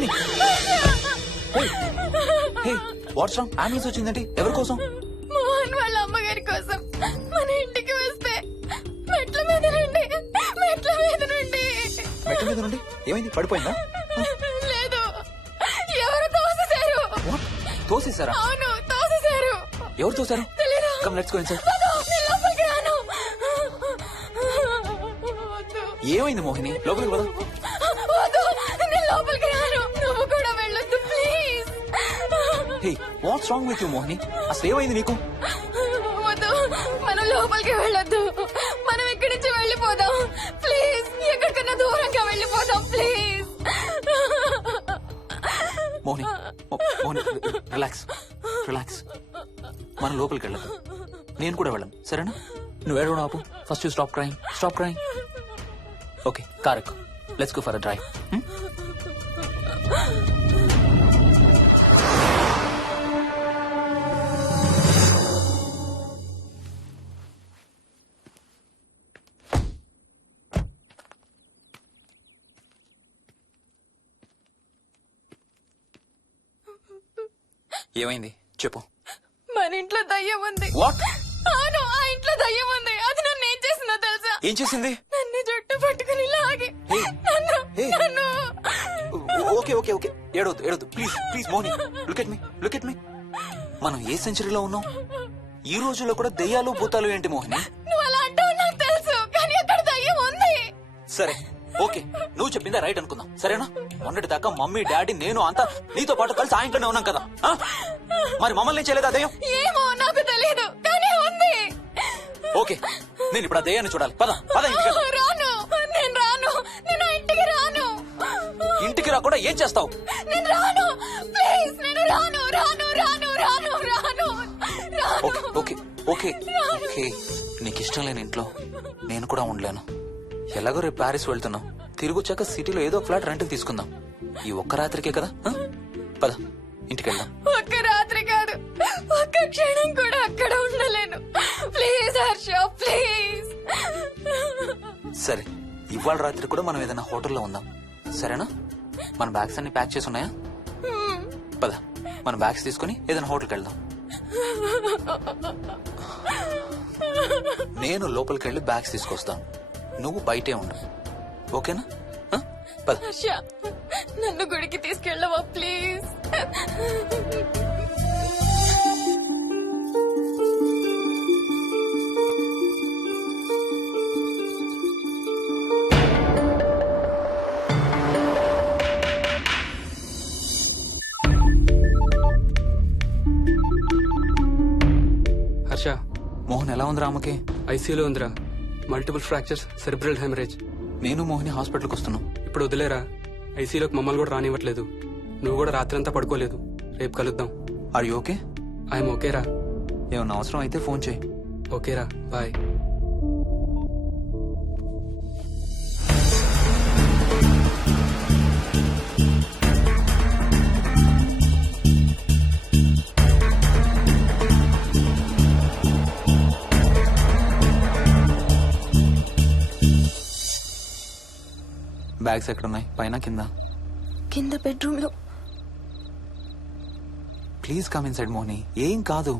Mohini what's wrong? Ambulance వచ్చిందంటే ఎవరి కోసం? మోహన్ వాళ్ళ అమ్మగారి కోసం. మన ఇంటికి వస్తే మెట్ల మీద నుండి మెట్ల మీద నుండి ఏమైంది? పడిపోయిందా? లేదు, ఎవరు తోసేశారు. తోసేశారా? అవును, తోసేశారు. ఎవరు తోసారు? తెలీదు. Come let's go inside. లోపలికి రాను. ఏమైంది మోహిని? లోపలికి పద. వద్దు, నేను లోపలికి రాను. నువ్వు కూడా వెళ్ళొద్దు please. Hey what's wrong with you Mohini? అసలు ఏమైంది నీకు? వద్దు, మనం లోపలికి వెళ్ళొద్దు. మనం ఇక్కడి నుంచి వెళ్ళిపోదాం ప్లీజ్. ఎక్కడికన్నా దూరంగా వెళ్ళిపోదాం please. Mohini Mohini relax relax. మనం లోపలికి వెళ్ళదు. నేను కూడా వెళ్ళను, సరేనా? నువ్వు ఏడవడం ఆపు. First you stop crying. Okay, car ఎక్కు. Let's go for a drive. ఏమైంది చెప్పు. మన ఇంట్లో దయ్యం ఉంది. వాట్? అవును, ఆ ఇంట్లో దయ్యం ఉంది. అది నన్ను ఏం చేసిందో తెలుసా? ఏం చేసింది? నన్ను జుట్టు పట్టుకుని లాగి Hey. Hey. నన్ను ఓకే ఏడవద్దు please Mohini. Look at me. మనం ఏ సెంచరీలో ఉన్నాం? ఈ రోజుల్లో కూడా దెయ్యాలు భూతాలు ఏంటి మోహిని? నువ్వు అలా అంటావు నాకు తెలుసు, కానీ అక్కడ దయ్యం ఉంది. సరే ఓకే, నువ్వు చెప్పిందే రైట్ అనుకుందాం, సరేనా? మొన్నటి దాకా మమ్మీ డాడీ నేను అంతా నీతో పాటు కలిసి ఆ ఇంట్లోనే ఉన్నాం కదా. మరి మమ్మల్ని చేయలేదా దెయ్యం? ఏమో నాకు తెలియదు, కానీ ఉంది. ఓకే, నేను ఇప్పుడు ఆ దెయ్యాన్ని చూడాలి. పద ఇంటికి వెళ్దాం. నేను రాను. నేను ఆ ఇంటికి రాను. ఇంటికి రాకుండా ఏం చేస్తావు? నేను రాను ప్లీజ్. నేను రాను. ఓకే నీకు ఇష్టం లేని ఇంట్లో నేను కూడా ఉండలేను. ఎలాగో రేపు ప్యారిస్ వెళ్తున్నాం. తిరిగి వచ్చాక సిటీలో ఏదో ఫ్లాట్ రెంట్కి తీసుకుందాం. ఈ ఒక్క రాత్రికే కదా. పద ఇంటికి వెళ్దాం. ఒక్క రాత్రి కాదు, ఒక్క క్షణం కూడా అక్కడ ఉండలేను. Please Harsha, please. సరే, ఇవాళ రాత్రి కూడా మనం ఏదైనా హోటల్లో ఉందాం, సరేనా? మన బ్యాగ్స్ అన్ని ప్యాక్ చేసి ఉన్నాయా? పద మన బ్యాగ్స్ తీసుకుని ఏదైనా హోటల్కి వెళ్దాం. నేను లోపలికి వెళ్ళి బ్యాగ్స్ తీసుకొస్తాను, నువ్వు బయటే ఉండు, ఓకేనా? పద. హర్ష, నన్ను గుడికి తీసుకెళ్ళవా ప్లీజ్? హర్ష, మోహన్ ఎలా ఉంది రామకి? ఐసీయూలో ఉందిరా. Multiple fractures, cerebral haemorrhage. నేను మోహిని హాస్పిటల్కి వస్తున్నాం. ఇప్పుడు వదిలేరా, ఐసీయూలోకి మమ్మల్ని కూడా రానివ్వట్లేదు. నువ్వు కూడా రాత్రంతా పడుకోలేదు. రేపు కలుద్దాం. Are you okay? ఐఎమ్ ఓకేరా. ఏమన్నా అవసరం అయితే ఫోన్ చేయి. ఓకేరా, బాయ్. బ్యాగ్స్ ఎక్కడున్నాయి? పైన కింద? కింద బెడ్రూమ్ లో. ప్లీజ్ కమ్ ఇన్సైడ్ మోహిని, ఏం కాదు.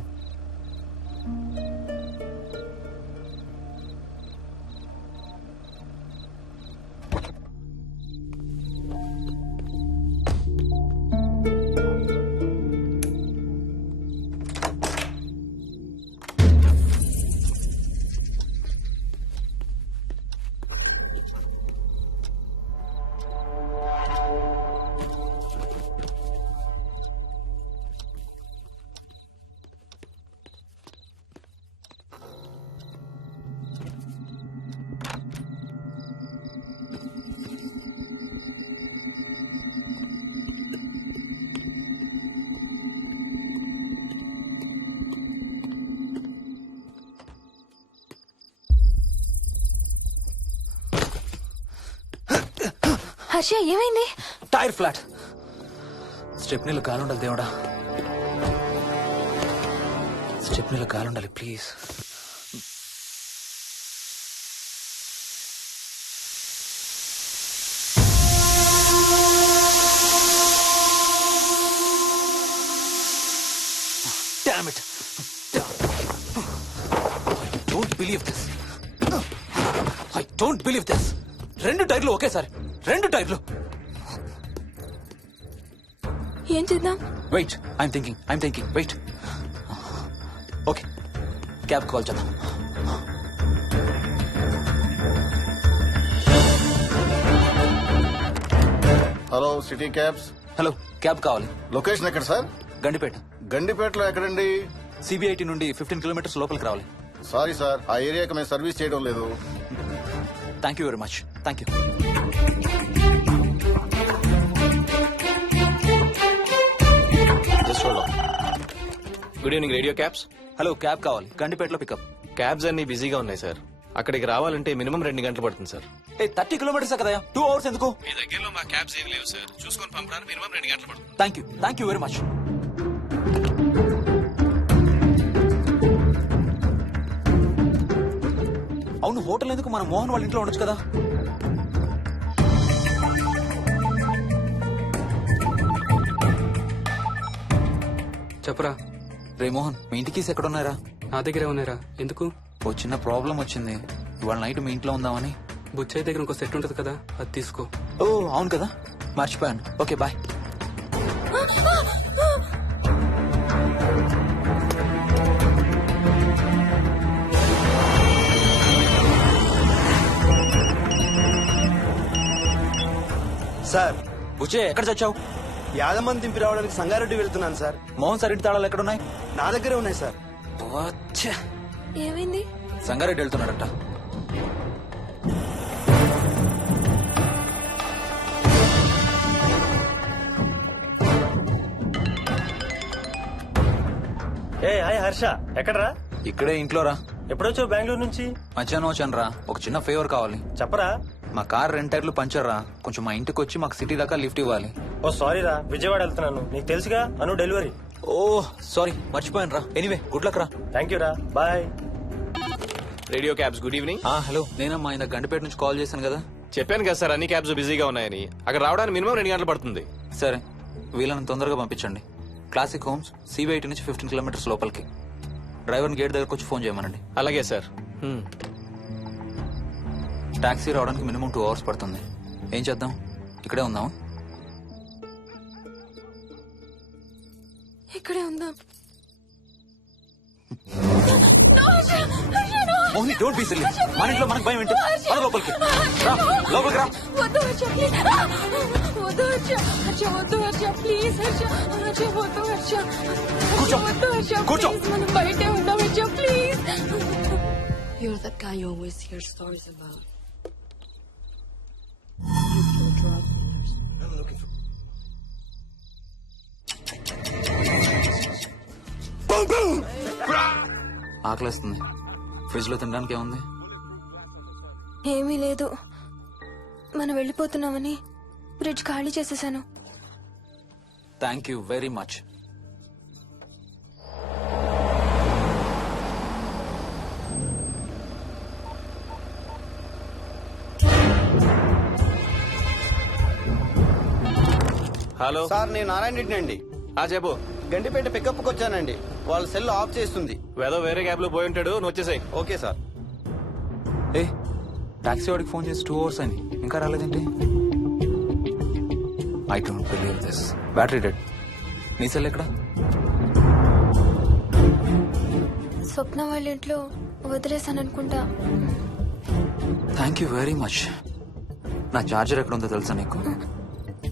హర్ష, ఏమైంది? Tyre flat. స్టెప్నీలో గాలుండాలి దేవుడా, స్టెప్నీలో గాలుండాలి please. Damn it. I don't believe this. I don't believe this. రెండు టైర్లు ఒకేసారి, రెండు టైర్లు. ఏం చేద్దాం? Wait, I'm thinking, wait. Okay, cab call చేద్దాం. Hello city cabs. Hello, cab కావాలి. లొకేషన్ ఎక్కడ సార్? గండిపేట. గండిపేటలో ఎక్కడండి? సిబిఐటి నుండి 15 కిలోమీటర్స్ లోపలికి రావాలి. సారీ సార్, ఆ ఏరియాకి మేము సర్వీస్ చేయడం లేదు. Thank you very much. Thank you. Good evening radio cabs. Hello, cab కావాలి. గండిపేటలో పికప్. క్యాబ్స్ అన్ని బిజీగా ఉన్నాయి సార్. అక్కడికి రావాలంటే మినిమం 2 గంటలు పడుతుంది సార్. 30 కిలోమీటర్స్ కదా, 2 అవర్స్ ఎందుకు? మీ దగ్గరలో మా క్యాబ్స్ ఏం లేవు సార్. చూసుకొని పంపడానికి మినిమం 2 గంటలు పడుతుంది. Thank you very much. అవును, హోటల్ ఎందుకు? మన మోహన్ వాళ్ళ ఇంట్లో ఉండొచ్చు కదా. చెప్పరా. రే మోహన్, మీ ఇంటికి ఎక్కడ ఉన్నారా? నా దగ్గరే ఉన్నారా? ఎందుకు? ఓ చిన్న ప్రాబ్లం వచ్చింది. ఇవాళ నైట్ మీ ఇంట్లో ఉందామని. బుచ్చయ్య దగ్గర ఇంకో సెట్ ఉంటది కదా, అది తీసుకో. ఓ అవును కదా, మర్చిపోయాను. Okay bye. సార్, బుచ్చే, ఎక్కడ చచ్చావు? యాదమ్మని దింపి రావడానికి సంగారెడ్డి వెళ్తున్నాను సార్. మోహన్ సార్ ఇంటి తాళాలు ఎక్కడ ఉన్నాయి? నా దగ్గరే ఉన్నాయి సార్. ఏమైంది? సంగారెడ్డి వెళ్తున్నాడట. ఏ హాయ్ హర్ష, ఎక్కడరా? ఇక్కడే ఇంట్లో రా. ఎప్పుడొచ్చావు బెంగళూరు నుంచి? మధ్యాహ్నం వచ్చాను రా. ఒక చిన్న ఫేవర్ కావాలి. చెప్పరా. మా కార్ 2 టైర్లు పంచర్ రా. కొంచెం మా ఇంటికి వచ్చి మాకు సిటీ దాకా లిఫ్ట్ ఇవ్వాలి. ఓ సారీ రా, విజయవాడ వెళ్తున్నాను. నీకు తెలుసుగా, అను డెలివరీ. ఓ సారీ, మర్చిపోయాను రా. ఎనీవే, గుడ్ లక్ రా. థ్యాంక్ యూ రా, bye. Radio cabs good evening. Hello, నేనమ్మా ఇంత గంటపేట నుంచి కాల్ చేశాను కదా. చెప్పాను కదా సార్, అన్ని క్యాబ్స్ బిజీగా ఉన్నాయని. అక్కడ రావడానికి మినిమం 2 గంటలు పడుతుంది. సరే, వీళ్ళని తొందరగా పంపించండి. క్లాసిక్ హోమ్స్ సిబిఐటి నుంచి 15 కిలోమీటర్స్ లోపలికి. డ్రైవర్ని గేట్ దగ్గరకు వచ్చి ఫోన్ చేయమనండి. అలాగే సార్. టాక్సీ రావడానికి మినిమం 2 అవర్స్ పడుతుంది. ఏం చేద్దాం? ఇక్కడే ఉందాం. ఇక్కడే ఉందాం. Mohini, don't be silly. మన ఇంట్లో మనకు భయం ఏంటి? మన లోపలికి రా, లోపలికి రా. వద్దు హర్ష, ప్లీజ్. వద్దు హర్ష, హర్ష వద్దు హర్ష, ప్లీజ్ హర్ష, హర్ష వద్దు హర్ష, కూర్చో, వద్దు హర్ష, కూర్చో. ప్లీజ్, మనం బయటే ఉందాం Harsha, please. You're that guy you always hear stories about. You kill drug dealers. I'm looking for... ఆకలిస్తుంది. ఫ్రిడ్జ్ లో తినడానికి ఏముంది? ఏమీ లేదు. మనం వెళ్ళిపోతున్నామని ఫ్రిడ్జ్ ఖాళీ చేసేసాను. Thank you very much. Hello sir, నేను నారాయణ రెడ్డి అండి. చెప్పు. గండిపేట పికప్కి వచ్చానండి. వాళ్ళ సెల్ ఆఫ్ చేస్తుంది. వేరే క్యాబ్ లో పోయి ఉంటాడు, నువ్వు వచ్చేసాయి. Okay sir. ఏ, టాక్సీ వాడికి ఫోన్ చేసి 2 అవర్స్ అయింది, ఇంకా రాలేదేంటి? I don't believe this. Battery dead. నీ సెల్ ఎక్కడ? స్వప్న వాళ్ళ ఇంట్లో వదిలేసాను అనుకుంటా. Thank you very much. నా చార్జర్ ఎక్కడ ఉందో తెలుసా నీకు?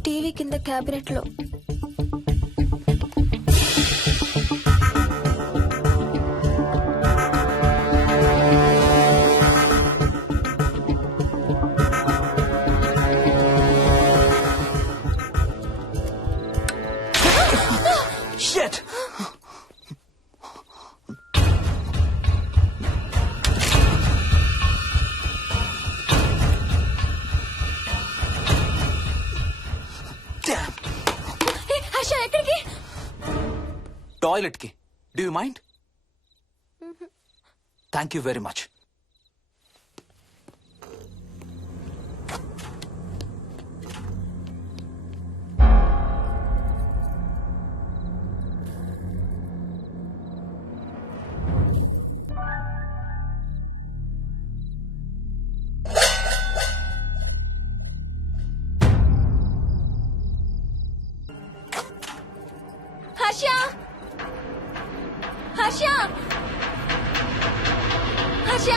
టీవీ కింద క్యాబినెట్ లో. Shit! Damn! హర్ష ఎక్కడికి? టాయిలెట్ కి. Do you mind? Thank you very much. Harsha Harsha Harsha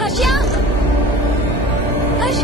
Harsha Harsha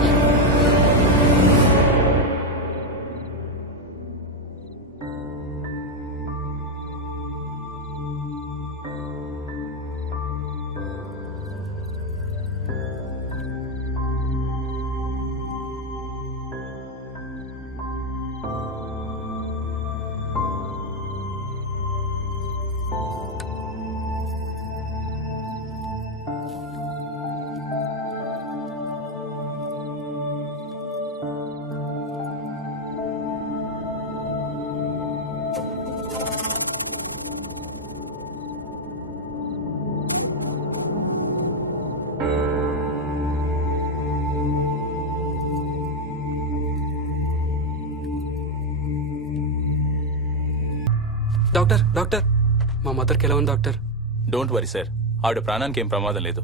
doctor doctor మా మదర్కి ఎలా ఉంది డాక్టర్? డోంట్ వరీ సార్, ఆవిడ ప్రాణానికి ఏం ప్రమాదం లేదు.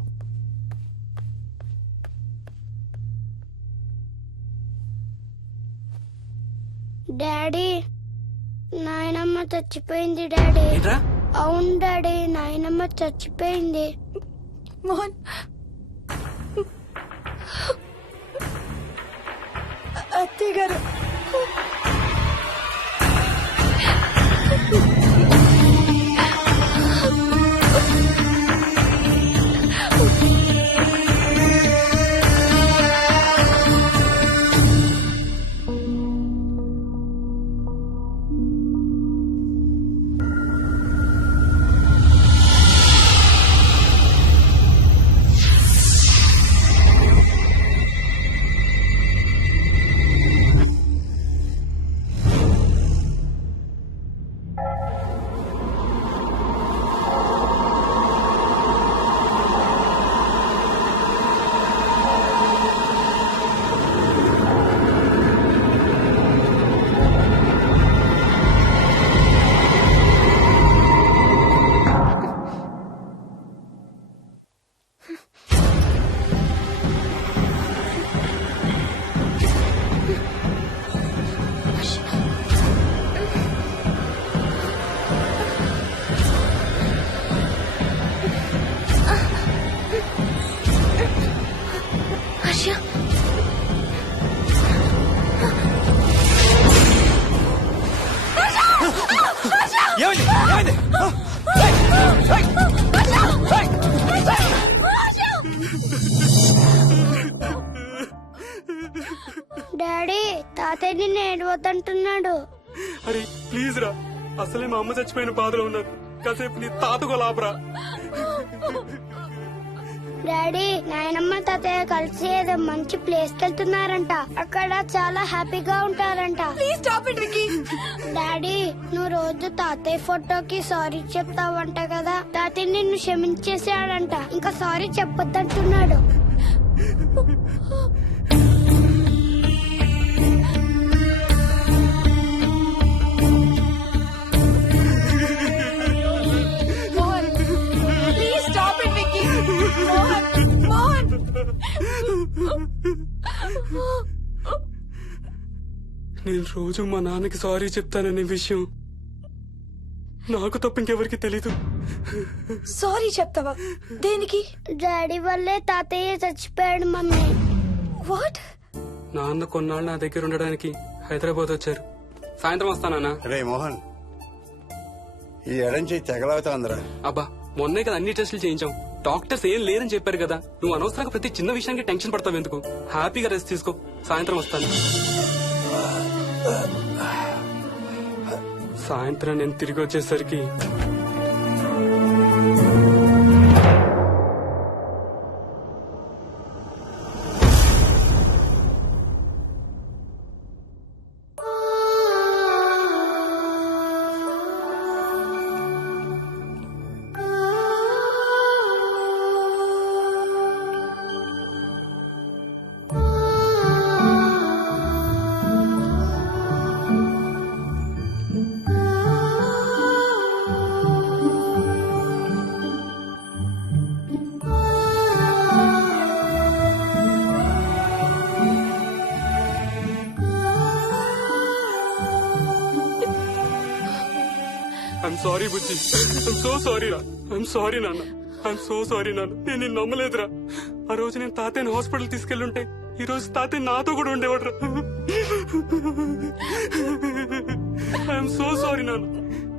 డాడీ నాయనమ్మ చచ్చిపోయింది డాడీ. ఏంట్రా? అవును డాడీ, నాయనమ్మ చచ్చిపోయింది. మోహన్ అత్తయ్య గారు హర్ష ఏమైంది? ఏమైంది? డాడీ తాతయ్య నిన్ను ఏడవద్దంటున్నాడు. అరే ప్లీజ్ రా, అసలే మా అమ్మ చచ్చిపోయిన బాధలో ఉన్నారు. కాసేపు నీ తాతకు లాభరా. డాడీ నాయనమ్మ తాతయ్య కలిసి ఏదో మంచి ప్లేస్ కి వెళ్తున్నారంట. అక్కడ చాలా హ్యాపీగా ఉంటారంట. Please stop it Vicky. Daddy నువ్వు రోజు తాతయ్య ఫోటోకి సారీ చెప్తావంట కదా. తాతయ్య నిన్ను క్షమించేసాడంట. ఇంకా సారీ చెప్పొద్దంటున్నాడు. Mohan please stop it Vicky. Mohan Mohan నేను రోజు మా నాన్నకి సారీ చెప్తాననే విషయం నాకు తప్ప ఇంకెవరికి తెలీదు. సారీ చెప్తావా? దేనికి? డాడీ వల్లే తాతయ్య చచ్చిపోయాడు మమ్మీ. వాట్? నాన్న కొన్నాళ్ళు నా దగ్గర ఉండడానికి హైదరాబాద్ వచ్చారు. సాయంత్రం వస్తానా? రే మోహన్, ఈ ఎడం చేయి తెగలవుతోందిరా. అబ్బా మొన్నే కదా అన్ని టెస్టులు చేయించాం. డాక్టర్స్ ఏం లేదని చెప్పారు కదా. నువ్వు అనవసరంగా ప్రతి చిన్న విషయానికి టెన్షన్ పడతావు ఎందుకు? హ్యాపీగా రెస్ట్ తీసుకో. సాయంత్రం వస్తాను. సాయంత్రం నేను తిరిగి వచ్చేసరికి sorry Bujji, I'm so sorry రా. ఐఎమ్ సారీ నాన్న, ఐఎమ్ సో సారీ నాన్న. నేను నిన్ను నమ్మలేదురా. ఆ రోజు నేను తాతయ్యని హాస్పిటల్ తీసుకెళ్ళుంటే ఈ రోజు తాతయ్య నాతో కూడా ఉండేవాడు రా. ఐఎమ్ సో సారీ నాన్న.